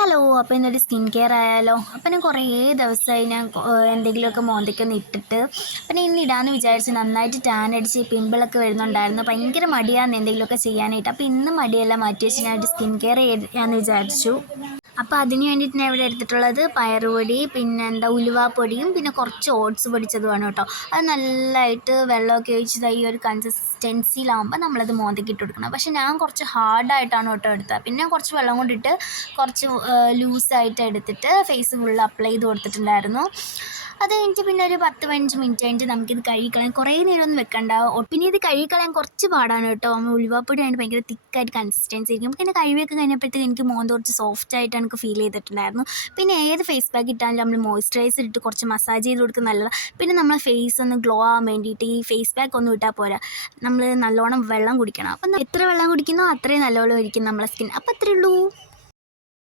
Hello, അപ്പോൾ ഇന്നൊരു skin care ആയാലോ? അപ്പം ഞാൻ കുറേ ദിവസമായി എന്തെങ്കിലുമൊക്കെ മോന്തയ്ക്കൊന്ന് ഇട്ടിട്ട് പിന്നെ ഇന്ന് ഇടാമെന്ന് വിചാരിച്ച് നന്നായിട്ട് ടാൻ അടിച്ച് പിമ്പിളൊക്കെ വരുന്നുണ്ടായിരുന്നു. ഭയങ്കര മടിയാന്ന് എന്തെങ്കിലുമൊക്കെ ചെയ്യാനായിട്ട്. അപ്പോൾ ഇന്ന് മടിയെല്ലാം മാറ്റി വെച്ച് ഞാൻ ഒരു സ്കിൻ കെയർ ചെയ്യാമെന്ന് വിചാരിച്ചു. അപ്പോൾ അതിന് വേണ്ടിയിട്ട് ഞാൻ ഇവിടെ എടുത്തിട്ടുള്ളത് പയറുപൊടി, പിന്നെ ഉലുവാപ്പൊടിയും പിന്നെ കുറച്ച് ഓട്സ് പൊടിച്ചതുമാണ് കേട്ടോ. അത് നല്ലതായിട്ട് വെള്ളമൊക്കെ ഒഴിച്ച് ഈ ഒരു കൺസിസ്റ്റൻസിയിലാകുമ്പോൾ നമ്മളത് മോന്തയ്ക്ക് ഇട്ട് കൊടുക്കണം. പക്ഷേ ഞാൻ കുറച്ച് ഹാർഡായിട്ടാണ് കേട്ടോ എടുത്തത്. പിന്നെ കുറച്ച് വെള്ളം കൊണ്ടിട്ട് കുറച്ച് ലൂസായിട്ട് എടുത്തിട്ട് ഫേസ് ഫുള്ള് അപ്ലൈ ചെയ്ത് കൊടുത്തിട്ടുണ്ടായിരുന്നു. അത് കഴിഞ്ഞിട്ട് പിന്നെ ഒരു 10-15 മിനിറ്റ് കഴിഞ്ഞിട്ട് നമുക്കിത് കഴുകിക്കളയാം. കുറേ നേരമൊന്നും വെക്കണ്ട. പിന്നെ ഇത് കഴുകിക്കളയാൻ കുറച്ച് പാടാണ് കേട്ടോ. ഉലുവാപ്പൊടി ആയിട്ട് ഭയങ്കര തിക്കായിട്ട് കൺസിസ്റ്റൻസി ആയിരിക്കും. പിന്നെ കഴുകിയൊക്കെ കഴിഞ്ഞപ്പോഴത്തേക്ക് എനിക്ക് മോന്ത കുറച്ച് സോഫ്റ്റ് ആയിട്ട് എനിക്ക് ഫീൽ ചെയ്തിട്ടുണ്ടായിരുന്നു. പിന്നെ ഏത് ഫേസ് പാക്ക് ഇട്ടാലും നമ്മൾ മോയ്സ്ചറൈസർ ഇട്ട് കുറച്ച് മസാജ് ചെയ്ത് കൊടുക്കുന്നത് നല്ലതാണ്. പിന്നെ നമ്മളെ ഫേസ് ഒന്ന് ഗ്ലോ ആവാൻ വേണ്ടിയിട്ട് ഈ ഫേസ് പാക്ക് ഒന്നും ഇട്ടാൽ പോരാ, നമ്മൾ നല്ലോണം വെള്ളം കുടിക്കണം. അപ്പം എത്ര വെള്ളം കുടിക്കുന്നോ അത്രയും നല്ലോണം ഇരിക്കും നമ്മളെ സ്കിൻ. അപ്പം അത്രയേ ഉള്ളൂ.